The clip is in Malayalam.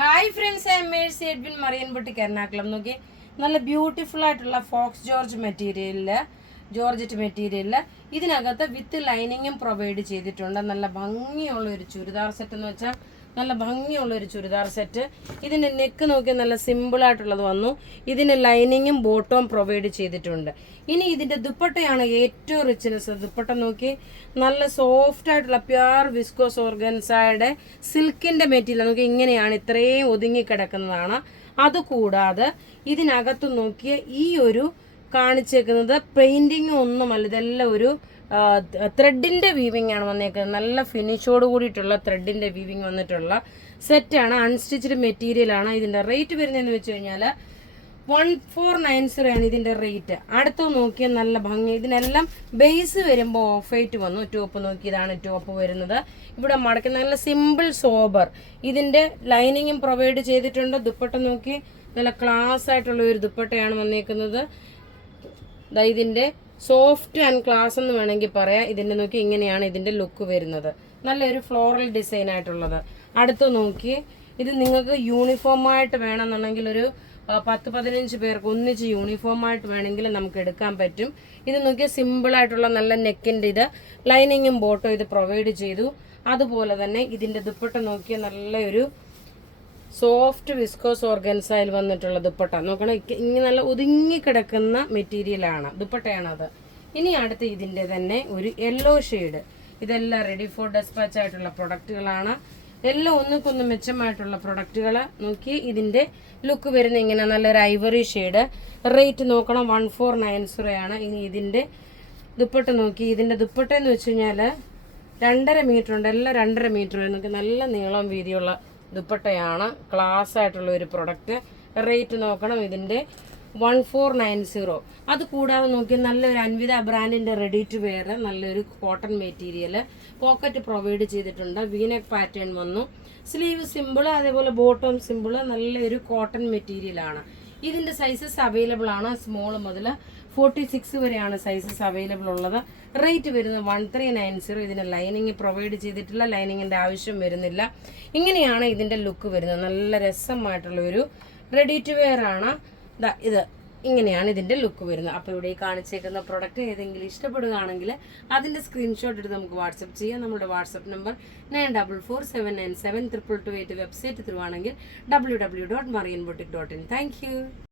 Hi friends, I'm Mercy Edwin Marian boutique Ernakulam. നോക്കി, നല്ല ബ്യൂട്ടിഫുൾ ആയിട്ടുള്ള ഫോക്സ് ജോർജറ്റ് മെറ്റീരിയലിൽ ഇതിനകത്ത് വിത്ത് ലൈനിങ്ങും പ്രൊവൈഡ് ചെയ്തിട്ടുണ്ട്. നല്ല ഭംഗിയുള്ള ഒരു ചുരിദാർ സെറ്റ് എന്ന് വെച്ചാൽ നല്ല ഭംഗിയുള്ള ഒരു ചുരിദാർ സെറ്റ്. ഇതിൻ്റെ നെക്ക് നോക്കി നല്ല സിമ്പിളായിട്ടുള്ളത് വന്നു. ഇതിന് ലൈനിങ്ങും ബോട്ടവും പ്രൊവൈഡ് ചെയ്തിട്ടുണ്ട്. ഇനി ഇതിൻ്റെ ദുപ്പട്ടയാണ് ഏറ്റവും റിച്ച്നെസ്. ദുപ്പട്ട നോക്കി നല്ല സോഫ്റ്റ് ആയിട്ടുള്ള പ്യുർ വിസ്കോസ് ഓർഗൻസയുടെ സിൽക്കിൻ്റെ മെറ്റീരിയൽ നോക്കി ഇങ്ങനെയാണ്, ഇത്രയും ഒതുങ്ങിക്കിടക്കുന്നതാണ്. അതുകൂടാതെ ഇതിനകത്ത് നോക്കിയ ഈ ഒരു കാണിച്ചേക്കുന്നത് പെയിൻറ്റിങ് ഒന്നുമല്ല, ഇതെല്ലാം ഒരു ത്രെഡിൻ്റെ വീവിങ് ആണ് വന്നേക്കുന്നത്. നല്ല ഫിനിഷോട് കൂടിയിട്ടുള്ള ത്രെഡിൻ്റെ വീവിങ് വന്നിട്ടുള്ള സെറ്റാണ്. അൺസ്റ്റിച്ച്ഡ് മെറ്റീരിയലാണ്. ഇതിൻ്റെ റേറ്റ് വരുന്നതെന്ന് വെച്ച് കഴിഞ്ഞാൽ 1490 ആണ് ഇതിൻ്റെ റേറ്റ്. അടുത്ത് നോക്കിയാൽ നല്ല ഭംഗി. ഇതിനെല്ലാം ബേസ് വരുമ്പോൾ ഓഫ് വൈറ്റ് വന്നു. ടോപ്പ് നോക്കി, ഇതാണ് ടോപ്പ് വരുന്നത്. ഇവിടെ മടക്കി നല്ല സിമ്പിൾ സോബർ. ഇതിൻ്റെ ലൈനിങ്ങും പ്രൊവൈഡ് ചെയ്തിട്ടുണ്ട്. ദുപ്പട്ട നോക്കി നല്ല ക്ലാസ് ആയിട്ടുള്ള ഒരു ദുപ്പട്ടയാണ് വന്നേക്കുന്നത്. ഇതിൻ്റെ സോഫ്റ്റ് ആൻഡ് ക്ലാസ് എന്ന് വേണമെങ്കിൽ പറയാം. ഇതിൻ്റെ നോക്കി ഇങ്ങനെയാണ് ഇതിൻ്റെ ലുക്ക് വരുന്നത്. നല്ലൊരു ഫ്ലോറൽ ഡിസൈൻ ആയിട്ടുള്ളത്. അടുത്ത് നോക്കി, ഇത് നിങ്ങൾക്ക് യൂണിഫോമായിട്ട് വേണമെന്നുണ്ടെങ്കിൽ ഒരു 10-15 പേർക്ക് ഒന്നിച്ച് യൂണിഫോമായിട്ട് വേണമെങ്കിൽ നമുക്ക് എടുക്കാൻ പറ്റും. ഇത് നോക്കിയാൽ സിമ്പിളായിട്ടുള്ള നല്ല നെക്കിൻ്റെ ഇത് ലൈനിങ്ങും ബോട്ടോ ഇത് പ്രൊവൈഡ് ചെയ്തു. അതുപോലെ തന്നെ ഇതിൻ്റെ ദുപ്പട്ട നോക്കിയാൽ നല്ലൊരു സോഫ്റ്റ് വിസ്കോസ് ഓർഗൻസയിൽ വന്നിട്ടുള്ള ദുപ്പട്ട നോക്കണം. ഇങ്ങനെ നല്ല ഒതുങ്ങിക്കിടക്കുന്ന മെറ്റീരിയലാണ്, ദുപ്പട്ടയാണത്. ഇനി അടുത്ത് ഇതിൻ്റെ തന്നെ ഒരു യെല്ലോ ഷെയ്ഡ്. ഇതെല്ലാം റെഡി ഫോർ ഡെസ്പാച്ച് ആയിട്ടുള്ള പ്രൊഡക്റ്റുകളാണ്. എല്ലാം ഒന്നുക്കൊന്ന് മെച്ചമായിട്ടുള്ള പ്രൊഡക്റ്റുകൾ. നോക്കി ഇതിൻ്റെ ലുക്ക് വരുന്ന ഇങ്ങനെ നല്ലൊരു ഐവറി ഷെയ്ഡ്. റേറ്റ് നോക്കണം 1490 ആണ്. ഇനി ഇതിൻ്റെ ദുപ്പട്ട നോക്കി, ഇതിൻ്റെ ദുപ്പട്ട എന്ന് വെച്ച് കഴിഞ്ഞാൽ 2.5 മീറ്റർ ഉണ്ട്. എല്ലാം 2.5 മീറ്റർ നോക്കി നല്ല നീളം വീതിയുള്ള ദുപ്പട്ടയാണ്. ക്ലാസ് ആയിട്ടുള്ള ഒരു പ്രൊഡക്റ്റ്. റേറ്റ് നോക്കണം ഇതിൻ്റെ 1490. അത് കൂടാതെ നോക്കി നല്ലൊരു അൻവിത ബ്രാൻഡിൻ്റെ റെഡി ടു വെയർ നല്ലൊരു കോട്ടൺ മെറ്റീരിയൽ പോക്കറ്റ് പ്രൊവൈഡ് ചെയ്തിട്ടുണ്ട്. വീനെക്ക് പാറ്റേൺ വന്നു. സ്ലീവ് സിമ്പിൾ, അതേപോലെ ബോട്ടം സിമ്പിൾ. നല്ലൊരു കോട്ടൺ മെറ്റീരിയലാണ്. ഇതിൻ്റെ സൈസസ് അവൈലബിൾ ആണ്. സ്മോൾ മുതൽ 46 വരെയാണ് സൈസസ് അവൈലബിൾ ഉള്ളത്. റേറ്റ് വരുന്നത് 1390. ഇതിന് ലൈനിങ് പ്രൊവൈഡ് ചെയ്തിട്ടില്ല, ലൈനിങ്ങിൻ്റെ ആവശ്യം വരുന്നില്ല. ഇങ്ങനെയാണ് ഇതിൻ്റെ ലുക്ക് വരുന്നത്. നല്ല രസമായിട്ടുള്ള ഒരു റെഡി ടു വെയർ ആണ്. ഇത് ഇങ്ങനെയാണ് ഇതിൻ്റെ ലുക്ക് വരുന്നത്. അപ്പോൾ ഇവിടെ കാണിച്ചേക്കുന്ന പ്രൊഡക്റ്റ് ഏതെങ്കിലും ഇഷ്ടപ്പെടുകയാണെങ്കിൽ അതിൻ്റെ സ്ക്രീൻഷോട്ട് എടുത്ത് നമുക്ക് വാട്സപ്പ് ചെയ്യാം. നമ്മുടെ വാട്സപ്പ് നമ്പർ 9447972228. വെബ്സൈറ്റ് ത്രൂ ആണെങ്കിൽ www.marianboutique.in. Thank you.